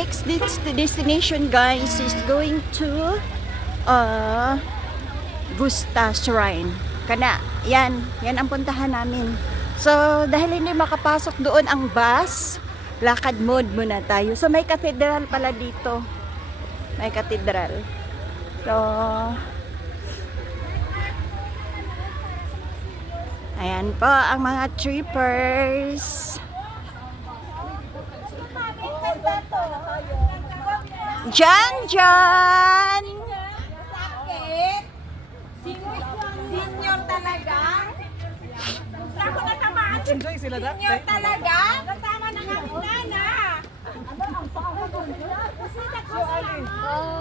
next destination, guys, is going to Gusta Shrine. Kana, yan ang puntahan namin. So, dahil hindi makapasok doon ang bus, lakad mode muna tayo. So, may cathedral pala dito. May cathedral. So, ayan po ang mga trippers. Jan! Senior talaga? Ako na tamaan. Enjoy sila da. Senior talaga? Tama na nga muna na.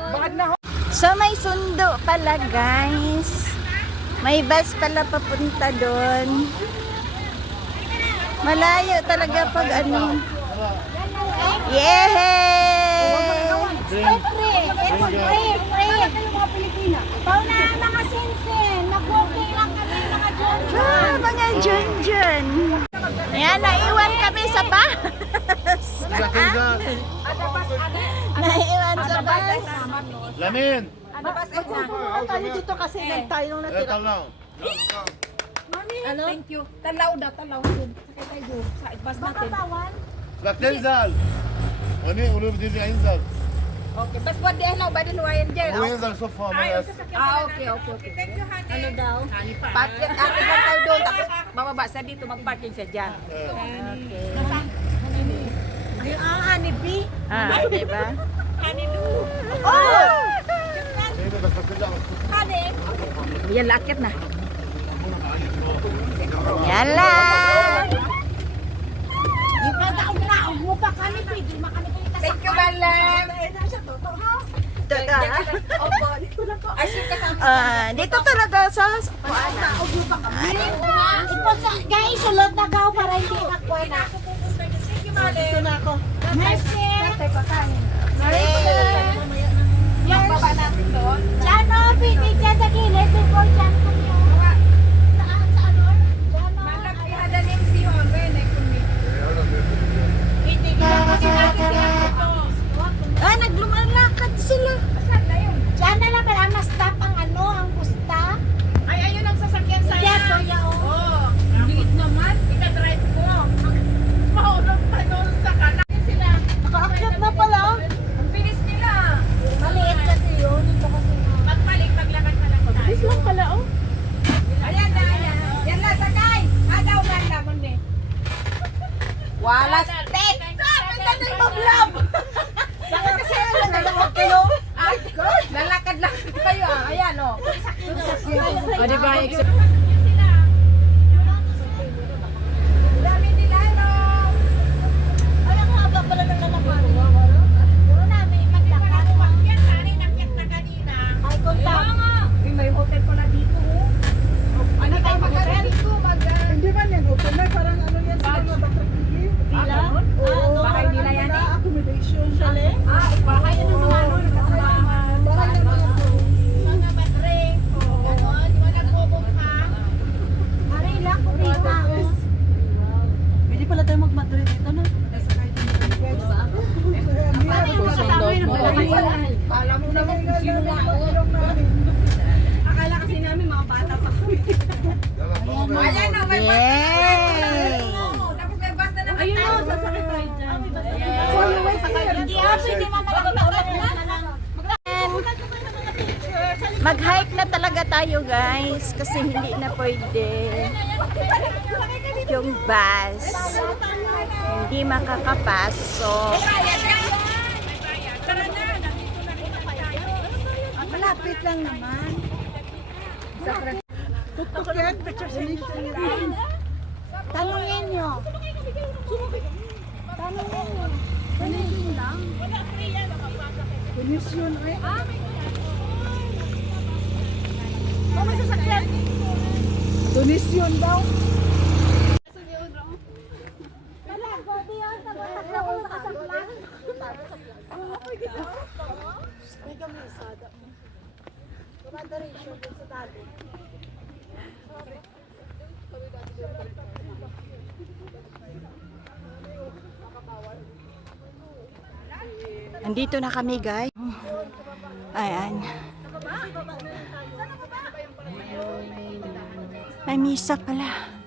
Bakit na So, may sundo pala, guys. May bus pala papunta doon. Malayo talaga pag ano. Yehey! It's free. Pauna mga sinsin. Nag-walking lang kami mga John. Mga Junjun. Ayan, naiwan kami sa bus. Naiwan sa bus. Lamin! tayo dito kasi tayo nung natira. Ano? Thank you. Talaw daw, talaw. Sakay tayo sa ibas natin. لا تنزل وني ولو بدي ينزل Okay, bas what day now? Badin wayan dyan. هو ينزل صفها ما Okay. Thank you, honey. Ano daw? Parking lang tayo doon. Tapos bababa sa dito, mag-parking sa dyan. Okay. Honey bee. Diba? Honey do. Honey. Yan, lakit na. Yala! Thank you, Malam. Dito talaga sa Guys, sulod na gaw para hindi nakuha na. Thank you, Malam. Dito na ako. Merci. Yung baba natin doon. Jano, pinig dyan sa gilid. Before dyan ko niyo. Saan? Jano? Malam, ihada ning sihon. Wene, kumi. Pinig dyan kasi natin siya ito. naglumalakad sila. Saan na yun? Diyan na lang pala ma-stop ang ano, ang Gusta. Ay, ayun ang sasakyan sa Yes, so yeah, oh. Oo. Bilit naman. Ika-drive ko. Mahulog pa doon sa kanan sila. Nakaakyat na pala. Ang bilis nila. Maliit kasi yun. Ito kasi na. Pagbalik, paglakad pa lang tayo. Bis lang pala, oh. Ayan na, ayan. Yan na, sakay. Adaw lang naman eh. Wala steak. Stop! Ito na yung mablab. Bakit kasi lalakad kayo? Ay, lalakad lang kayo. Ayan, oh. O, diba? Dami nila, no? Ay, ang haba pala ng lalakad. Puro namin maglakad. Yan, tari, nakyat na kanina. Ay, kontak. Uy, may hotel pala dito, oh. Ano tayo mag-hotel dito? Hindi man yan, open na. Parang ano yan sila mga bakit-tigi. Pila? Oo. Bahay nila yan, eh. Accommodation. Chalet. Bahay yan ng mga ano, nagkasalaman. Bahay na mga to. Mga batre. Ganon, di ba nagbobong ka? Arila ko dito. Pwede pala tayo mag-Madrid dito, no? Alam mo naman kung sino nga ako. Akala kasi namin mga bata sa Ayan na, may bus na Yay! naman. Tapos may bus na naman. Ayun o, sasakit tayo dyan. Hindi pwede mamalagulak na lang. Mag-hike na talaga tayo, guys, kasi hindi na pwede. Yung bus hindi makakapasok. Malapit lang naman. Tutok yan, picture station yan. Tanungin nyo. Tanungin lang. Komisyon ay. May sasakyan. Donation daw. Wala, gobi yun. Tagotak na ulo kasaklan. May kamisada mo. Kumandaration din sa tali. Nandito na kami, guys. Ayan. May misa pala.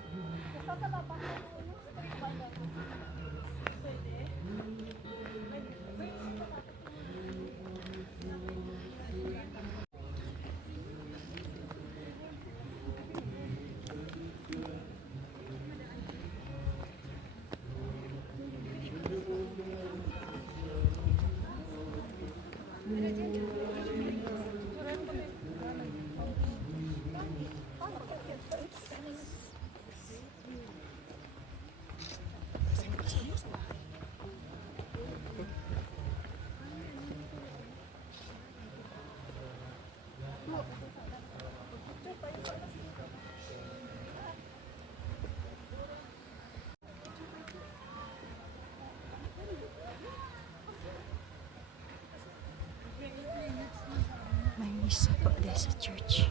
May misa po dahil sa church.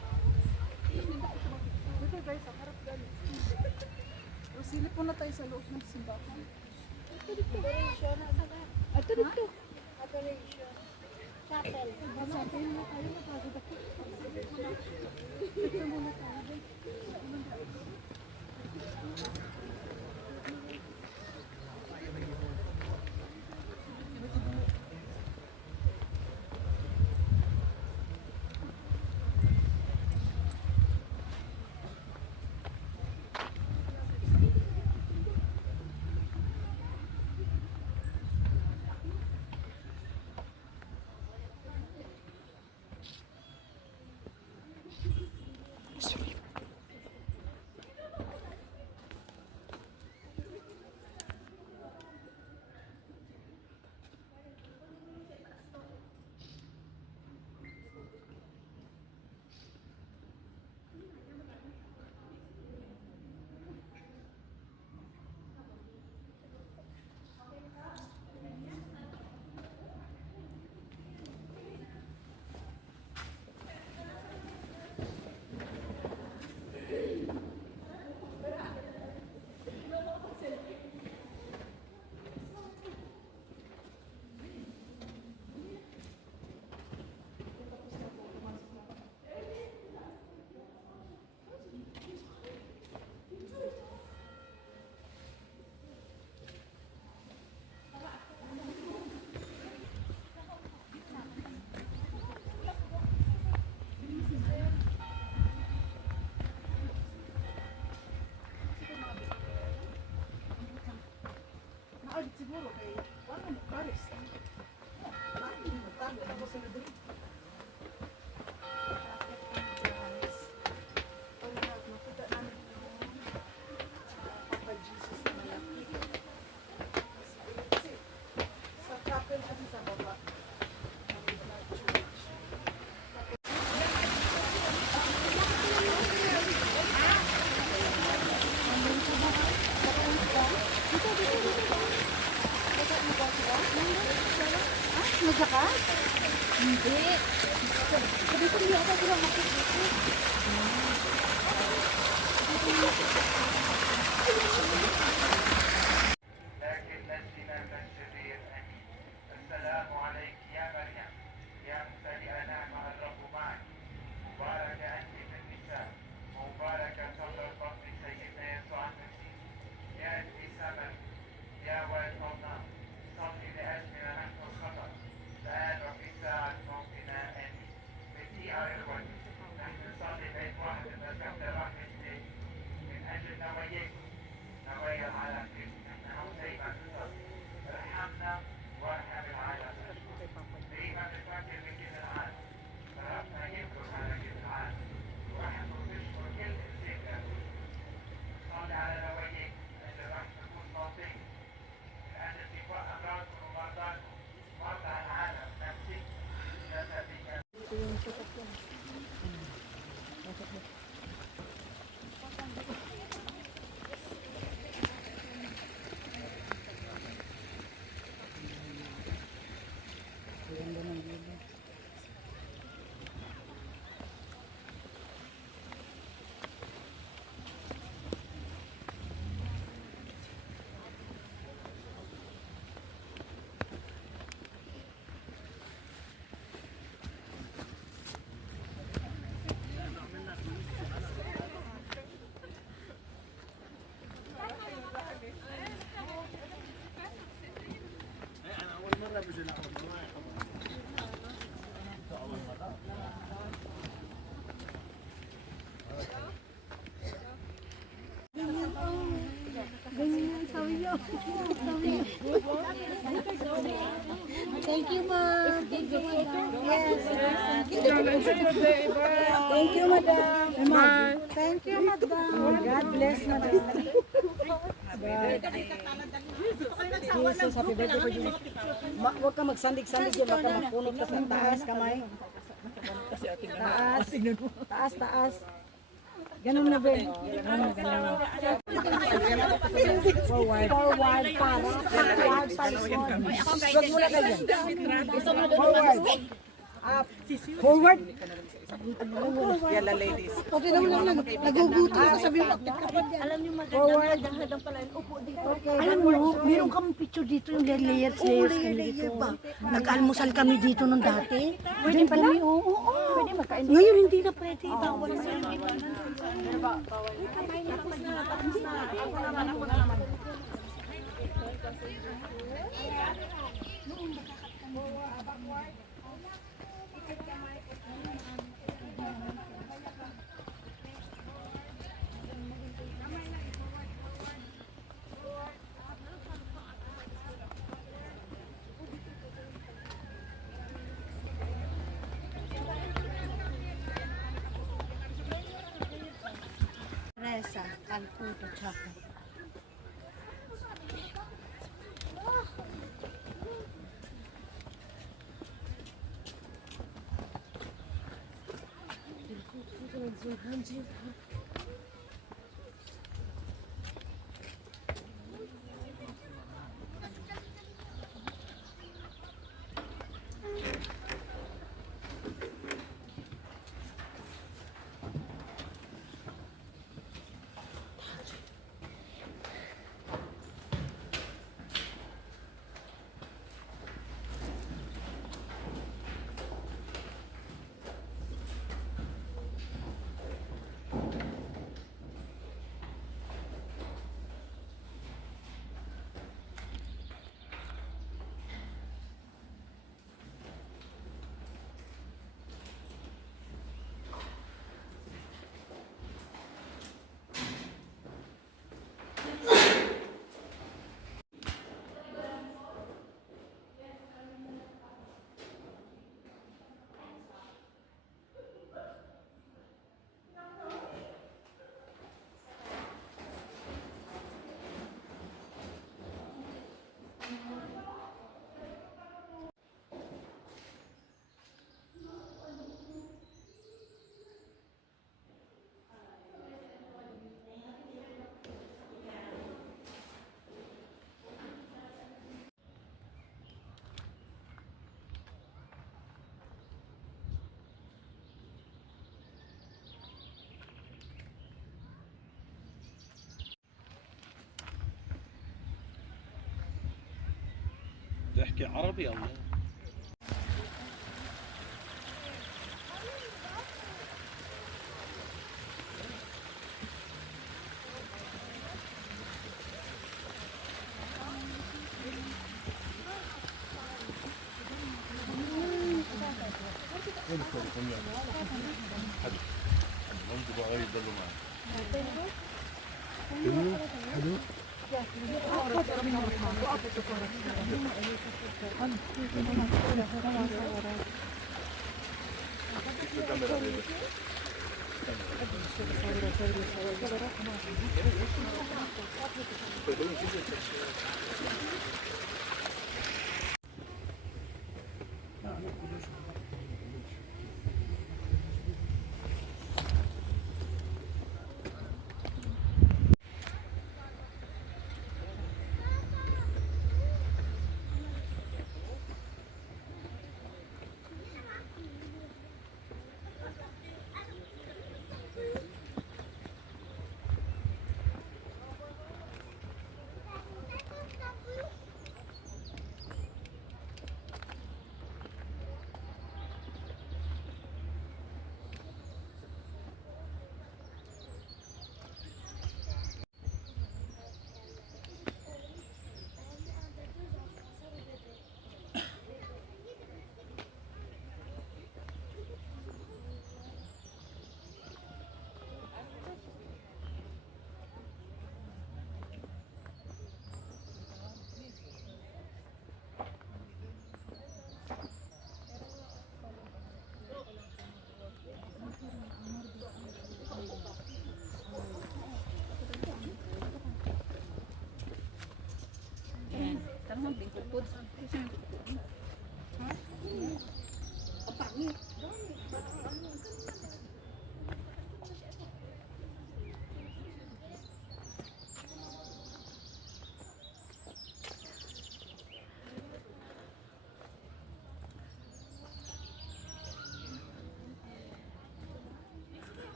Dito guys, sa harap galit. O, silip muna tayo sa loob ng simbahan. Adoration. Dito. Adoration. Chapel. Sabihin mo tayo na bago dako. Dito muna tayo. Siguro kay parang Paris. Tago na ko sa Madrid. Makita namin Papa Jesus na malaki. Kasi sa chapel kasi sa baba. لكن نجنا من الشرير امين. السلام عليك يا مريم يا ممتلئه نعمه الرب معك مباركه انت في النساء ومباركه ثمره بطن سيدنا يسوع المسيح يا انت سمك يا ولد الله صلي لاجلنا نحن الخطا الان وفي ساعه موتنا امين. بدي اخوتي نحن نصلي بيت واحد نذكر رحمه من اجلنا وياكم نغير العالم نحن زي ما نصلي ارحمنا وارحم العالم زي ما بنفكر بكل العالم ربنا يبرك على كل العالم ونحن نشكر كل انسان له صلي على نواياكم اجل راح تكون موطين من اجل شفاء امراضكم ومرضاكم مرضى العالم نفسك جسديا. Thank you, madam. Thank you, madam. God bless, madam. Jesus, happy birthday for you. Huwag ka magsandig-sandig yun, baka mapunot ka sa taas, kamay. Taas, taas, taas. Ganun na, Ben. Ganun. Forward. Forward, para. Forward, palipod. Huwag mo na ka dyan. Forward. Up. Forward. Yala ladies. Okay naman lang, nagugutom ka, sabi mo, Alam niyo magandang hadang pala. Upo dito. Alam mo, meron kami picture dito yung layers kami dito. Nag-almusal kami dito nung dati. Diyan kami, oo. Ngayon hindi na pwede. Bawal na. Resa, Calcuto, Chaco. تحكي عربي او لا؟ هم بقى يضلوا معي. حلو.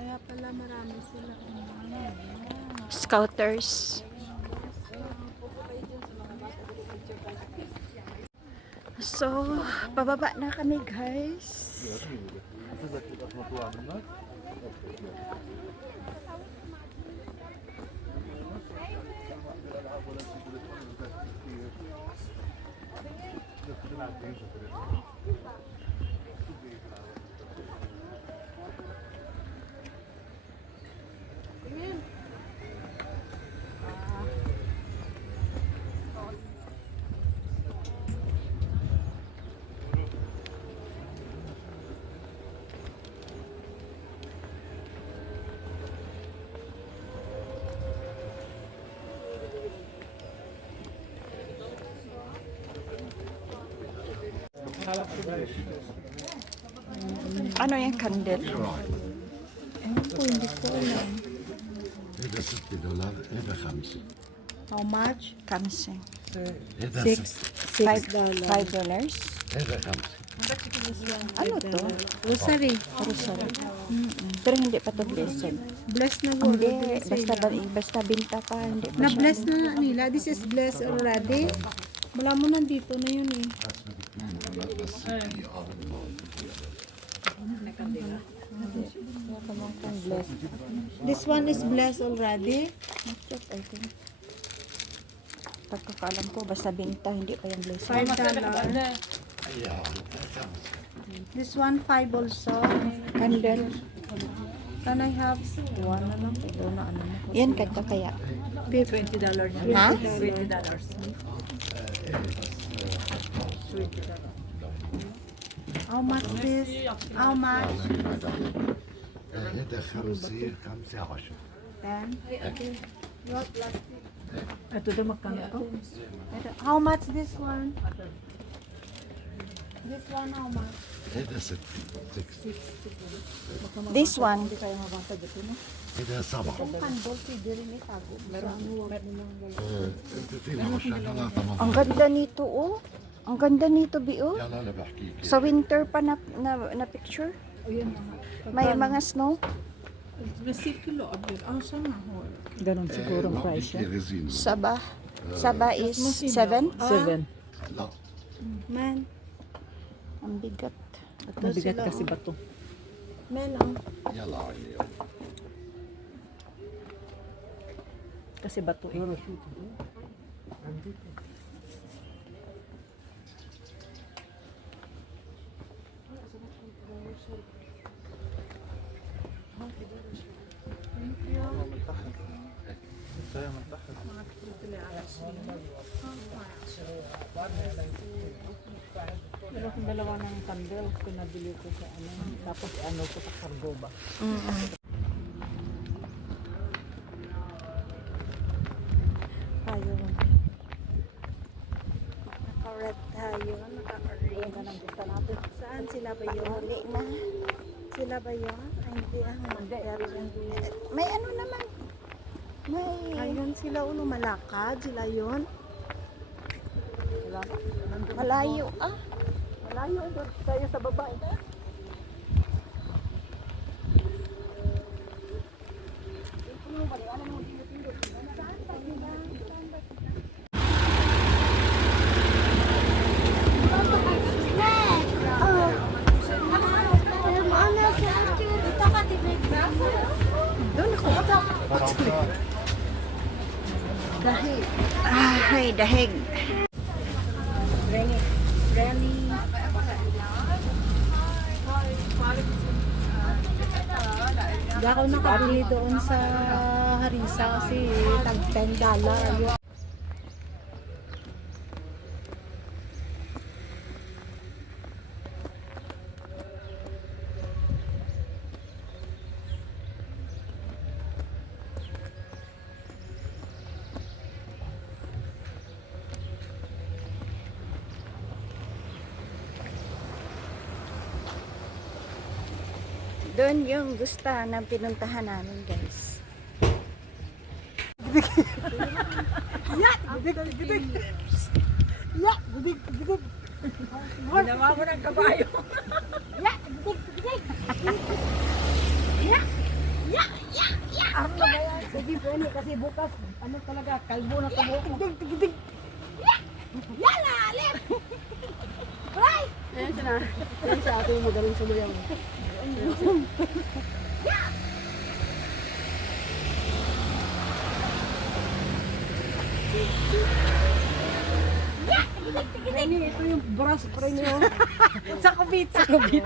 Kaya pala marami sila. Scouters. So, pababa na kami guys. Ano yung candle? هذا $6 هذا 5 How much? Kamsing. هذا $5. هذا 5 Ano to? Rosary. Rosary. Pero hindi pa to blessed. Blessed na Hindi, word. basta binta pa. Hindi pa siya. Na-bless na nila. This is blessed already. Wala mo nandito na yun eh. This one is blessed already. Check, I think. Pagkakaalam ko, basta binta, hindi pa yung blessed. $5. This one, 5 also. Candle. Can I have one na lang? Ito na ano na. Yan, kaya kaya. $20 na. Ha? $20. How much this? How much? هذا 5 15 10. Ito din magkano ito? How much this one? This one, how much? هذا 6 This one, هذا 7 Candle, pwede rin itago. انت فينا 10 3 ang ganda nito oh. Ang ganda nito Bio. يلا انا بحكيك Sa winter pa na picture. May mga snow. Ganon siguro ang price. بحكي رزين Sabah is 7. 7. لا Man. Ang bigat. Mabigat kasi bato. Man, oh. يلا عيني Kasi bato eh. Pero kung dalawa ng candle, pinabili ko sa ano, tapos ano ko sa cargo ba? Tayo. Naka-red tayo. Naka-orange. Saan sila ba yun? Huli na. Sila ba yun? Ay, hindi. May ano naman. May Ayun sila, malakad. Sila yun. malayo Malayo doon tayo sa baba. Ay, dahig. Hindi ako nakabili doon sa Harisa kasi tag $10. Doon yung gusta ng pinuntahan namin, guys. Ginawa mo ng kabayo. Sige, pwede kasi bukas, ano talaga, kalbo na tubo ko. Yan sa ating magaling sumuyaw. Ini ito yung brass spray niyo. Sa kubit. Sa kubit.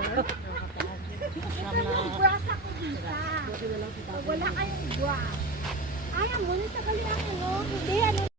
Wala kayong buwan. Ay, ang muna sa kaliang, no? Hindi, ano?